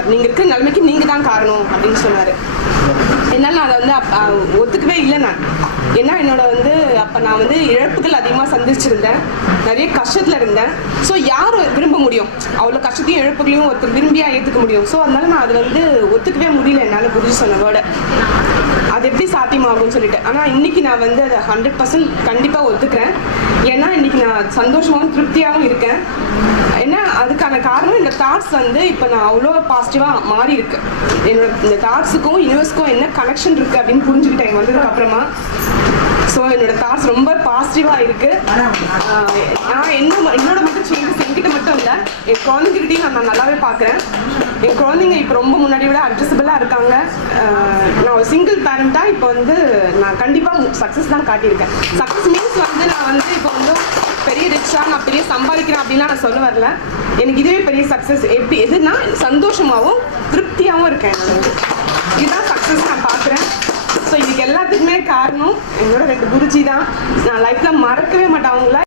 சொன்னார் நீங்கள் இருக்கிற நிலைமைக்கு நீங்கள் தான் காரணம் அப்படின்னு சொன்னார். என்னால் நான் அதை வந்து அப்- ஒத்துக்கவே இல்லை நான். ஏன்னா என்னோட வந்து அப்போ நான் வந்து இழப்புகள் அதிகமாக சந்திச்சிருந்தேன். நிறைய கஷ்டத்தில் இருந்தேன். ஸோ யார் விரும்ப முடியும்? அவ்வளோ கஷ்டத்தையும் இழப்புகளையும் ஒருத்தர் விரும்பியா ஏற்றுக்க முடியும். ஸோ அதனால நான் அதை வந்து ஒத்துக்கவே முடியல என்னால் புரிஞ்சு சொன்ன அது எப்படி சாத்தியமாகும்னு சொல்லிட்டு. ஆனால் இன்னைக்கு நான் வந்து அதை ஹண்ட்ரட் பர்சன்ட் கண்டிப்பாக ஒத்துக்கிறேன். ஏன்னா இன்னைக்கு நான் சந்தோஷமாகவும் திருப்தியாகவும் இருக்கேன். என்ன அதுக்கான காரணம் இந்த தாட்ஸ் வந்து இப்போ நான் அவ்வளோ பாசிட்டிவாக மாறி இருக்கு என்னோட இந்த தாட்ஸுக்கும் யூனிவர்ஸ்க்கும் என்ன கனெக்ஷன் இருக்கு அப்படின்னு புரிஞ்சுக்கிட்டேன். இங்க வந்ததுக்கு அப்புறமா. ஸோ என்னோட தாட்ஸ் ரொம்ப பாசிட்டிவாக இருக்கு. நான் என்ன என்னோட மட்டும் சேஞ்சஸ் என்கிட்ட மட்டும் இல்லை. என் குழந்தைகிட்டையும் நான் நான் நல்லாவே பார்க்குறேன் என் குழந்தைங்க இப்போ ரொம்ப முன்னாடி விட அட்ஜஸ்டபிளாக இருக்காங்க. நான் ஒரு சிங்கிள் பேரண்ட்டாக இப்போ வந்து நான் கண்டிப்பாக சக்ஸஸ் தான் காட்டியிருக்கேன். சக்ஸஸ் மீன்ஸ் வந்து நான் வந்து இப்போ வந்து பெரிய நான் பெரிய சம்பாதிக்கிறேன் அப்படின்லாம் நான் சொல்ல வரல. எனக்கு இதுவே பெரிய சக்ஸஸ் எப்படி எதுனா சந்தோஷமாகவும் திருப்தியாகவும் இருக்கேன் இதுதான் சக்ஸஸ் நான் பார்க்குறேன். ஸோ இதுக்கு எல்லாத்துக்குமே காரணம் என்னோட ரெண்டு குருஜி தான். நான் லைஃப்பில் மறக்கவே மாட்டேன் அவங்கள.